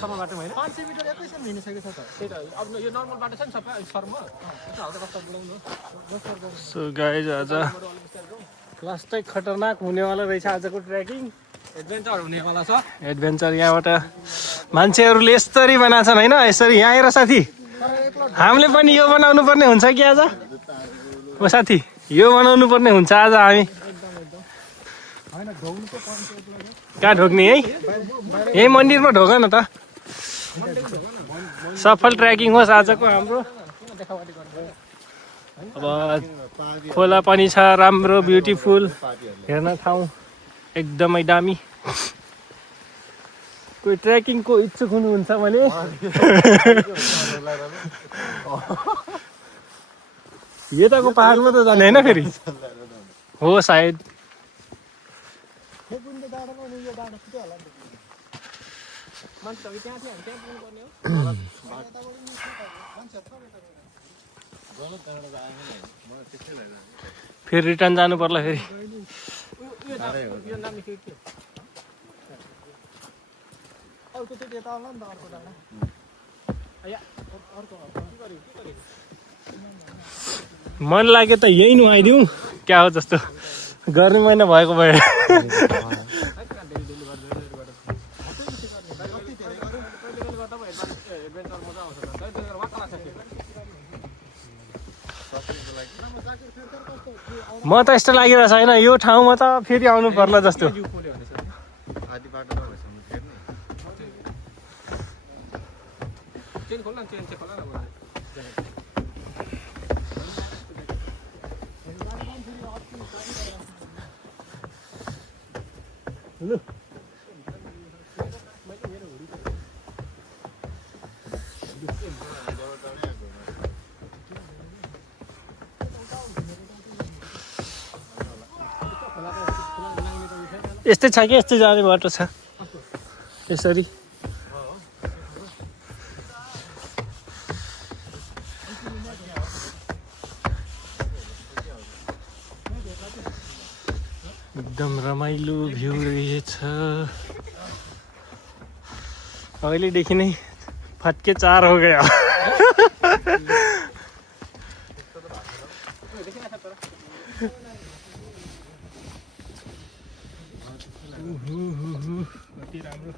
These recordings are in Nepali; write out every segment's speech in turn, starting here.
सम्म बाटो होइन 500 मिटर एकैछिन हिँडिसकेको छ त त्यही त अब यो नर्मल बाटो छ नि सबै शर्मा हल्का कस्तो बुलाउनु सो गाइज आज लास्टै खतरनाक हुनेवाला रहेछ आजको ट्रेकिङ एडभेन्चर हुनेवाला छ एडभेन्चर यहाँबाट मान्छेहरूले यसरी बनाएको छन् होइन यसरी यहाँ आएर साथी हामीले पनि यो बनाउनु पर्ने हुन्छ कि आज ओ साथी यो बनाउनु पर्ने हुन्छ आज हामी कहाँ ढोक्ने है यही मन्दिरमा ढोक न त सफल ट्रेकिङ होस् आजको हाम्रो अब खोला पनि छ राम्रो ब्युटिफुल हेर्न ठाउँ एकदमै दामी कोही ट्रेकिङको इच्छुक हुनुहुन्छ भने यताको पहाडमा त जाने होइन फेरि हो सायद फेरि रिटर्न जानु पर्ला फेरि मन लाग्यो त यही नुहाइदिउँ क्या हो जस्तो गर्मी महिना भएको भए म त यस्तो लागिरहेछ होइन यो ठाउँमा त फेरि आउनु पर्ला जस्तो यस्तै छ कि यस्तै जाने बाटो छ यसरी एकदम रमाइलो भ्यू रहेछ अहिलेदेखि नै फटके 4 हो गया कति राम्रो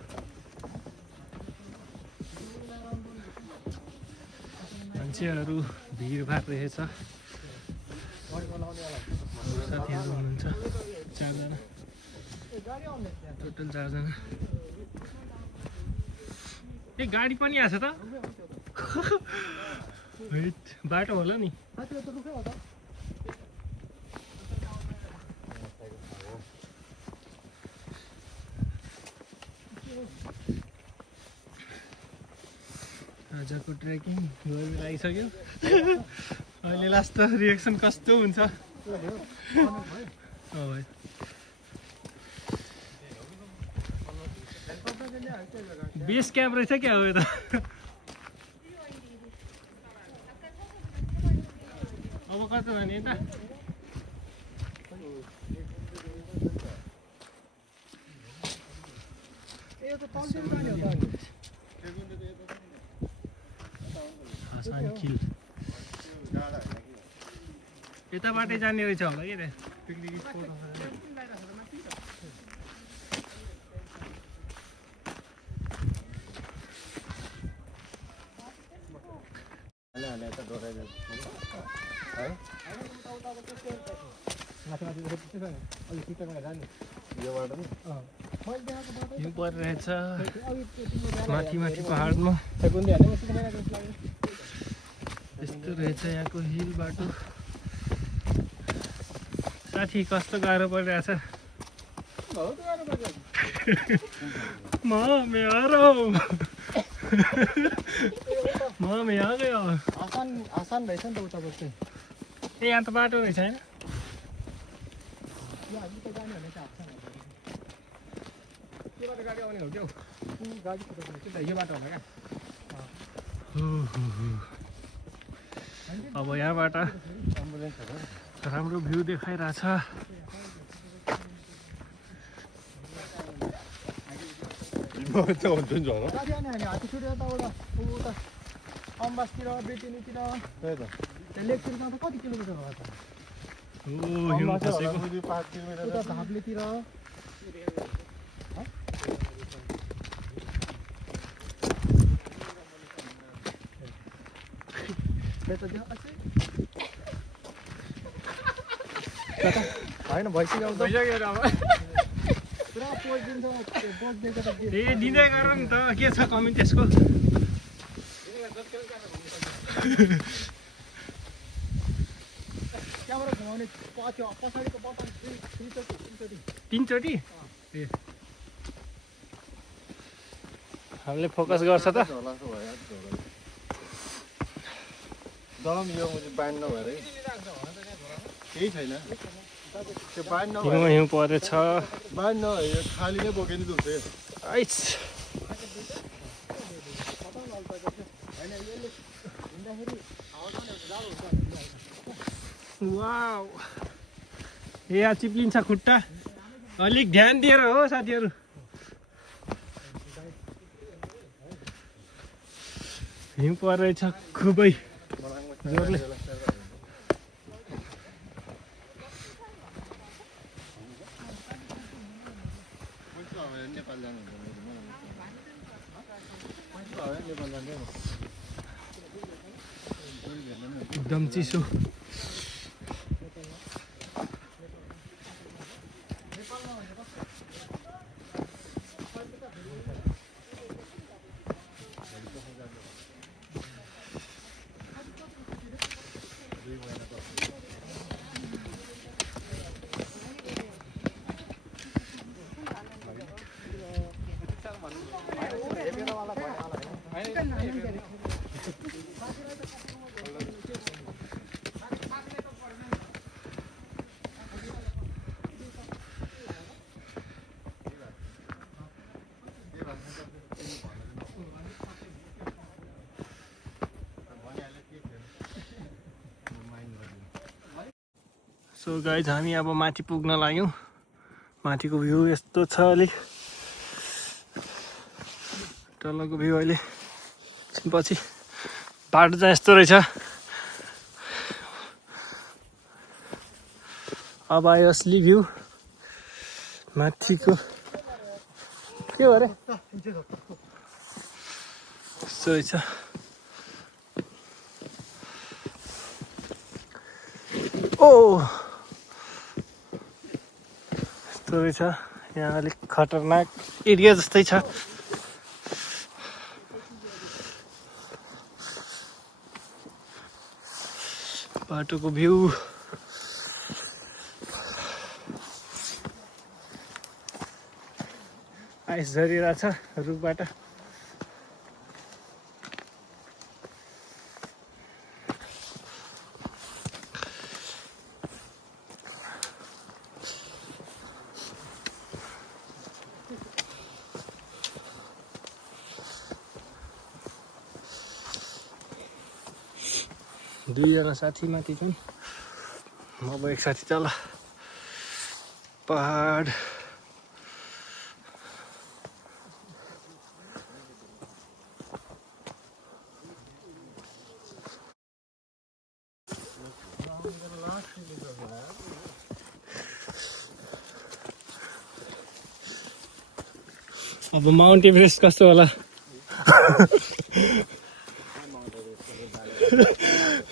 मान्छेहरू भिडभाड रहेछ साथीहरू हुनुहुन्छ 4 जना टोटल 4 जना ए गाडी पनि आछ त बाटो होला नि आजको ट्रेकिङ गर्मी लागिसक्यो अहिले लास्ट त रिएक्सन कस्तो हुन्छ बेस क्याम्प रहेछ क्या हो यो त अब कता जाने यता यताबाटै जाने रहेछ होला कि पिकनिक स्पोट हिउँ परिरहेछ माथि माथि पहाडमा यस्तो रहेछ यहाँको हिल बाटो साथी कस्तो गाह्रो परिरहेछ मैं आ रहा हूँ मैं आ गया आसान रहेछ नि त उता बस्दै ए यहाँ त बाटो रहेछ हैन यो हामी त जाने भने चाहिँ आसान के बाटो गाडी आउने हो क्या गाडी कुदाउने त्यो यो बाटो होला क्या अब यहाँबाट राम्रो भ्यू देखाइरहेछ 진짜 언제인 줄 알아? 딸이 아니야. 아티큐리 하다 오다 अम्बासतिर बेटिनीतिर त्यही त लेकतिर जाँदा कति किलोमिटर होला त ओ हिउँ खसेको 5 किलोमिटर उता धाब्लेतिर होइन भइसक्यो पुरा पोज दिन्छ पोज दिएको त ए दिँदै गर नि त के छ कमी त्यसको त्यहाँबाट घुमाउने पछाडिको बटन तीनचोटि तीनचोटि ए हामीले फोकस गर्छ त होला जस्तो भयो दम यो मुझे बाइन नभएर केही छैन त्यो बाइन नभएर हिउँ परेछ बाइन नभए यो खाली नै बोके नि दुख्छ आइस वाउ यहाँ चिप्लिन्छ खुट्टा अलिक ध्यान दिएर हो साथीहरू हिउँ परेछ खुबै जोरले नेपाल जानु नेपाल जानु एकदम चिसो सो गाइज हामी अब माथि पुग्न लाग्यौँ माथिको भ्यू यस्तो छ अलिक तलको भ्यू अहिले पछि बाटो चाहिँ यस्तो रहेछ अब आयो असली भ्यू माथिको के हो अरे यस्तो रहेछ ओ यस्तो रहेछ यहाँ अलिक खतरनाक एरिया जस्तै छ बाटोको भ्यू आइस झरिरहेछ रुखबाट दुईजना साथी माथि छन् अब एक साथी तल पहाड अब माउन्ट एभरेस्ट कस्तो होला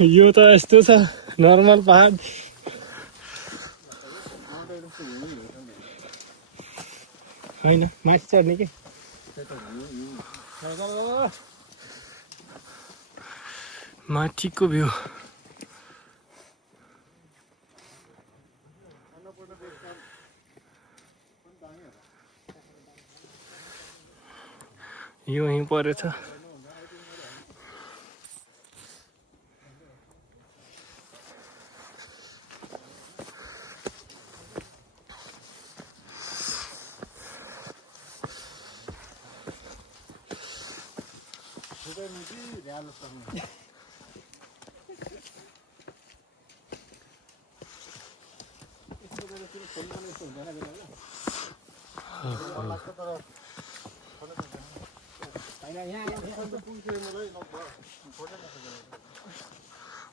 यो त यस्तो छ नर्मल पहाड होइन माथि चढ्ने के माथिको भ्यू यो हिउँ परेछ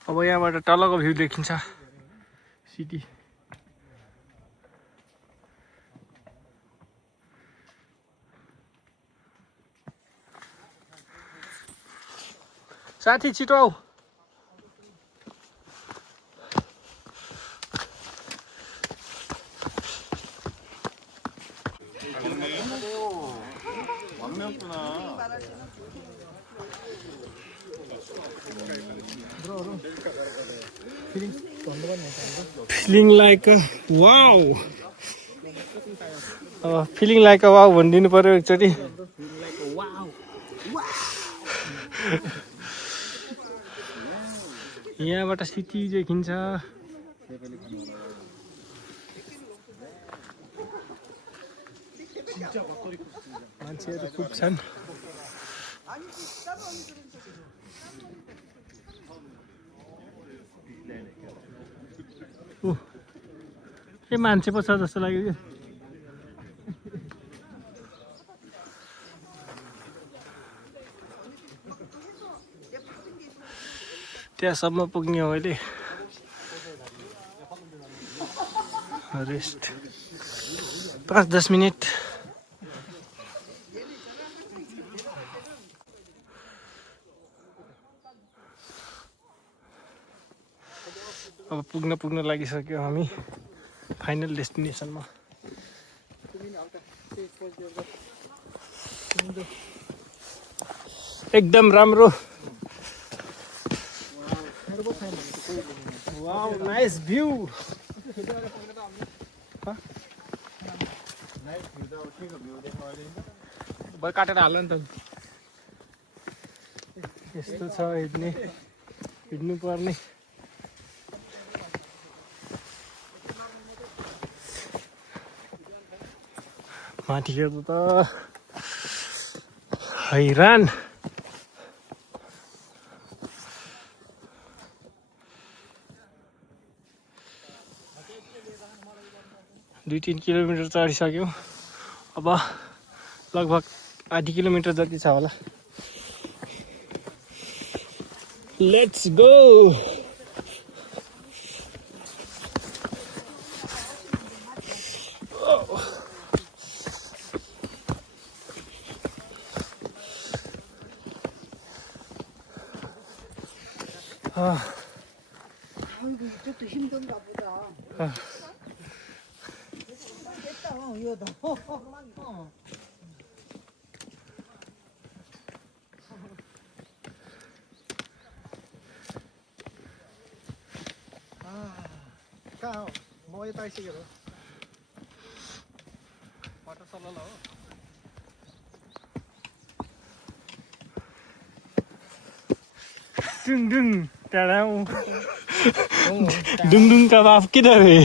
अब यहाँबाट तलको भ्यू देखिन्छ सिटी। साथी छिटो आऊ। Feeling like a wow. Feeling like a wow भनिदिनु पर्यो एकचोटि। यहाँबाट सिटी देखिन्छ। मान्छेहरू खूब छन्। ए मान्छे पो छ जस्तो लाग्यो कि। त्यहाँसम्म पुग्ने हो अहिले। Rest 5-10 minute. अब पुग्न लागिसक्यो हामी फाइनल डेस्टिनेसनमा। एकदम राम्रो। Wow nice view. भयो काटेर हाल्नु नि त। यस्तो छ हिँड्नु पर्ने। माथि हेर्नु त हैरान। 2-3 किलोमिटर चढिसक्यौँ। अब लगभग आधी किलोमिटर जति छ होला। Let's go. 이쪽도 힘든가 보다. 됐다, 이거도. कहाँ हो? म यता आइसकेको। बाटो सल्ल हो। डुङ टाढाउ डुङ कबाब किधर है?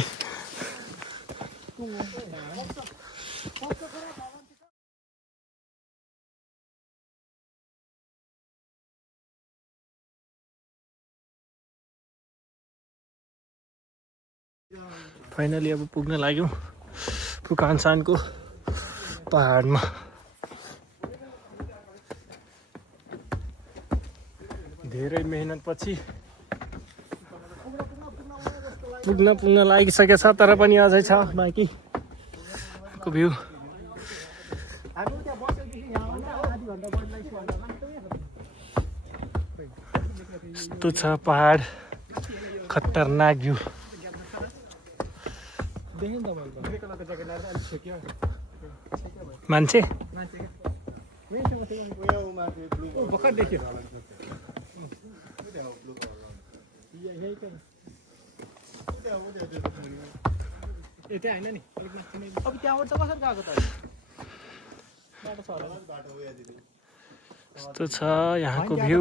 फाइनली अब पुग्न लाग्यौँ पुकानसानको पहाडमा। धेरै मेहनतपछि पुग्न लागिसकेको छ, तर पनि अझै छ बाँकीको भ्यू। यस्तो छ पहाड, खतरनाक भ्यू। मान्छे भर्खर देखेँ। त्यहाँ होइन नि अब त्यहाँबाट त कसरी गएको त? यस्तो छ यहाँको भ्यू।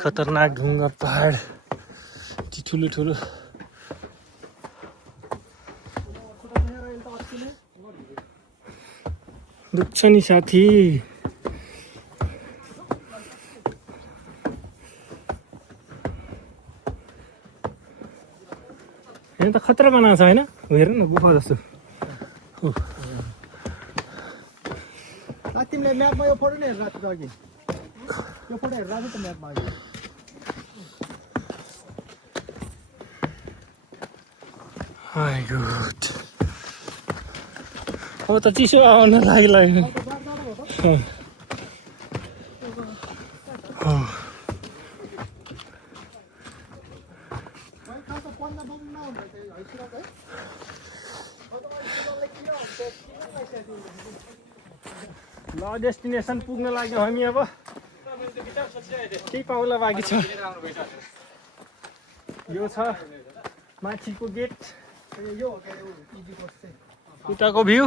खतरनाक ढुङ्गा पहाड, ठुलो दुख्छ नि साथी। खतरा बनाएको छ होइन हेर न गुफा जस्तो तिमीले म्यापमा यो फोटो नै हेरेर थियो अघि यो फोटो हेरेर थियो त म्यापमा अघि माय गॉड अब त चिसो आउन लाग्यो ल डेस्टिनेसन पुग्न लाग्यो हामी अब केही पाउला बाँकी छ यो छ माथिको गेट उताको भ्यू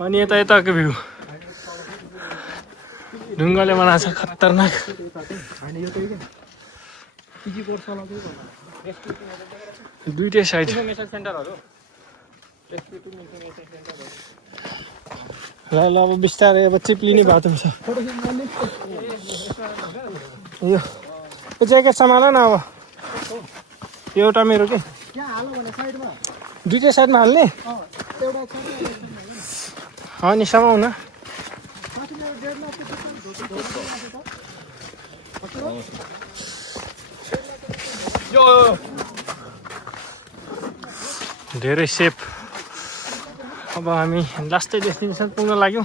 अनि यताको भ्यू ढुङ्गाले बनाएको छ खतरनाक दुईटै साइड ल अब बिस्तारै अब चिप्लिने बाटो छ यो ज्याकेट सम्हाल न अब एउटा मेरो के दुईटै साइडमा हाल्ने अनि समाउ न धेरै सेफ अब हामी लास्टै डेस्टिनेसन पुग्न लाग्यौँ